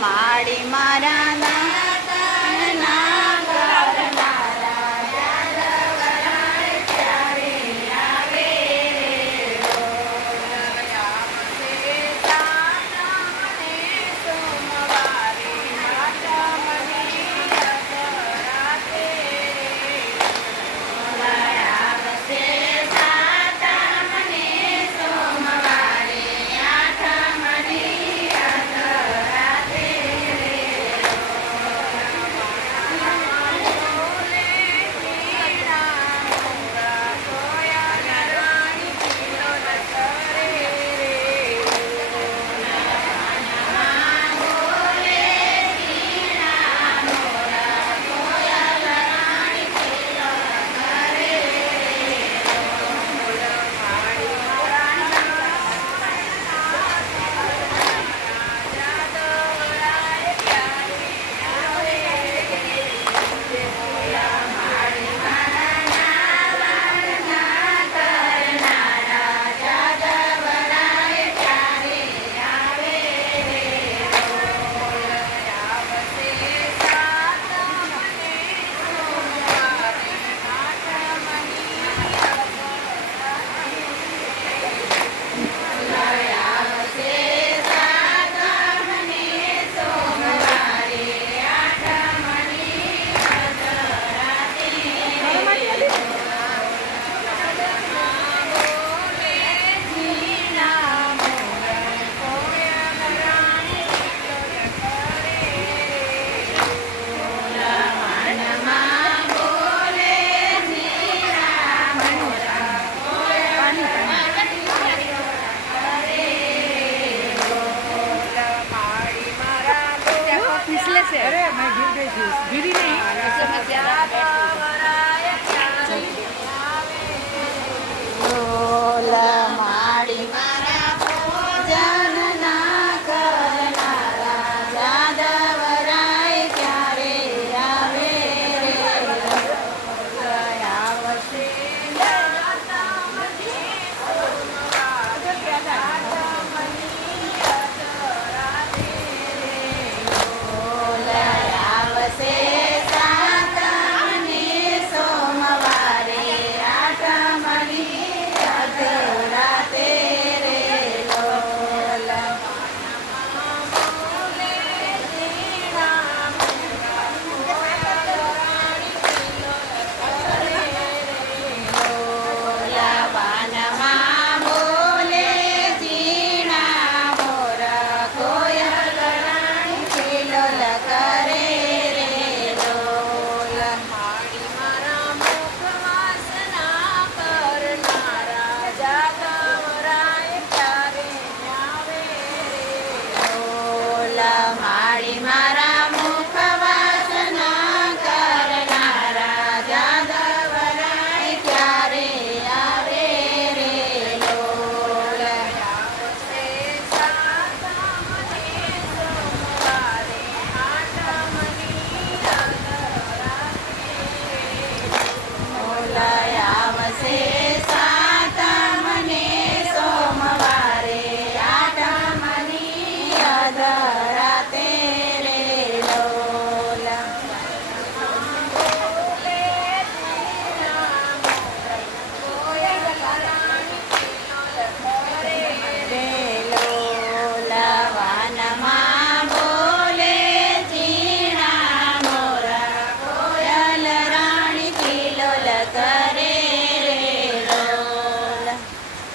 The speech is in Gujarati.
માડી મારા નાના કરનારા જાદવરાય ક્યારે આવે રો. આવશે સાતમને સોમવારે આઠમની અધરાતે. આવશે સાતમને સોમવારે આઠમની અધરાતે. अरे मैं गिर गई थी, गिरी नहीं। બોલ માડી મારા પૂજન ના કરનારા જાદવરાય ક્યારે આવે રે. આવશે આવશે સાતમને સોમવારે આઠમની અધરાતે રે. લોલ વાનમાં બોલે ઝીણા મોર કોયલ રાણી ખિલોલ કરે રે. લોલ માડી મારા મુખ વાસના કરનારા જાદવરાય ક્યારે આવે રે. લોલ માડી